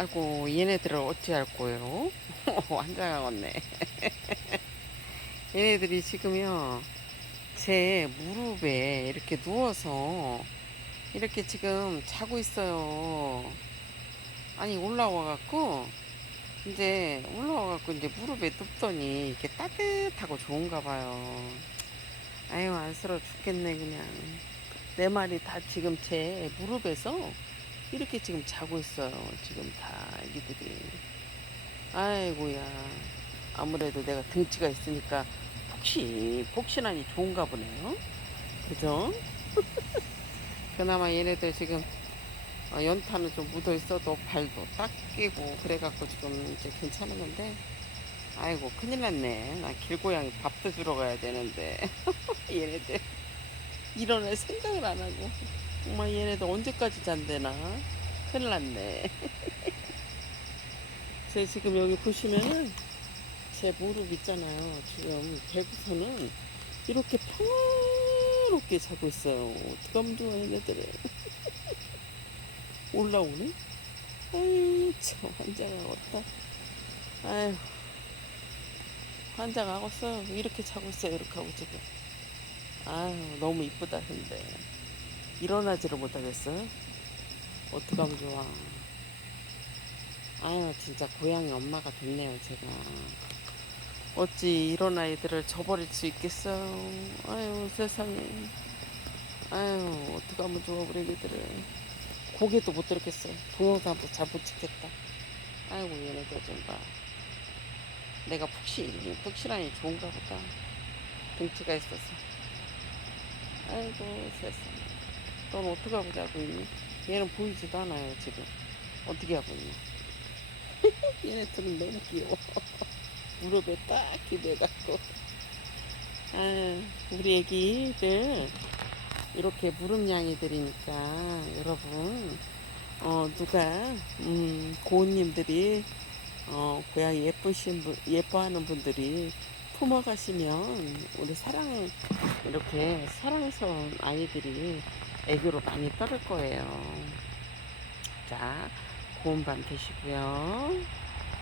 아이고 얘네들을 어찌 할 거예요? 환장하겠네. 얘네들이 지금요 제 무릎에 이렇게 누워서 이렇게 지금 자고 있어요. 아니 올라와 갖고 이제 올라와 갖고 이제 무릎에 눕더니 이렇게 따뜻하고 좋은가 봐요. 아유 안쓰러워 죽겠네 그냥. 내 말이 다 지금 제 무릎에서 이렇게 지금 자고 있어요. 지금 다 애기들이. 아이고야. 아무래도 내가 등치가 있으니까 폭신, 폭신하니 좋은가 보네요. 그죠? 그나마 얘네들 지금 어, 연탄은 좀 묻어 있어도 발도 딱 끼고 그래갖고 지금 이제 괜찮은 건데 아이고 큰일 났네. 나 길고양이 밥도 주러 가야 되는데 얘네들 일어날 생각을 안 하고 엄마 얘네들 언제까지 잔대나? 큰일 났네. 제 지금 여기 보시면은 제 무릎 있잖아요. 지금 배구선은 이렇게 평화롭게 자고 있어요. 어떡하면 좋아 얘네들은. 올라오네? 아유 참 환장하겠다. 아유 환장하겠어요. 이렇게 자고 있어요. 이렇게 하고 지금. 아유 너무 이쁘다 근데 일어나지를 못하겠어요? 어떡하면 좋아. 아유 진짜 고양이 엄마가 됐네요 제가. 어찌 이런 아이들을 저버릴 수 있겠어요? 아유 세상에. 아유 어떡하면 좋아 우리 애기들을. 고개도 못 들었겠어요. 동영상도 잘 못 찍겠다. 아이고 얘네들 좀 봐. 내가 푹신 푹신하니 좋은가 보다. 등치가 있어서. 아이고 세상에 넌 어떻게 하고 자고 있니? 얘는 보이지도 않아요 지금. 어떻게 하고 있냐 얘네 둘은 너무 귀여워. 무릎에 딱 기대갖고. 아 우리 애기들 이렇게 무릎냥이들이니까 여러분 어 누가 음 고은님들이 어 고양이 예쁘신 분 예뻐하는 분들이 품어가시면 우리 사랑 이렇게 사랑스러운 아이들이 애교로 많이 떨을 거예요. 자, 고운 밤 되시고요.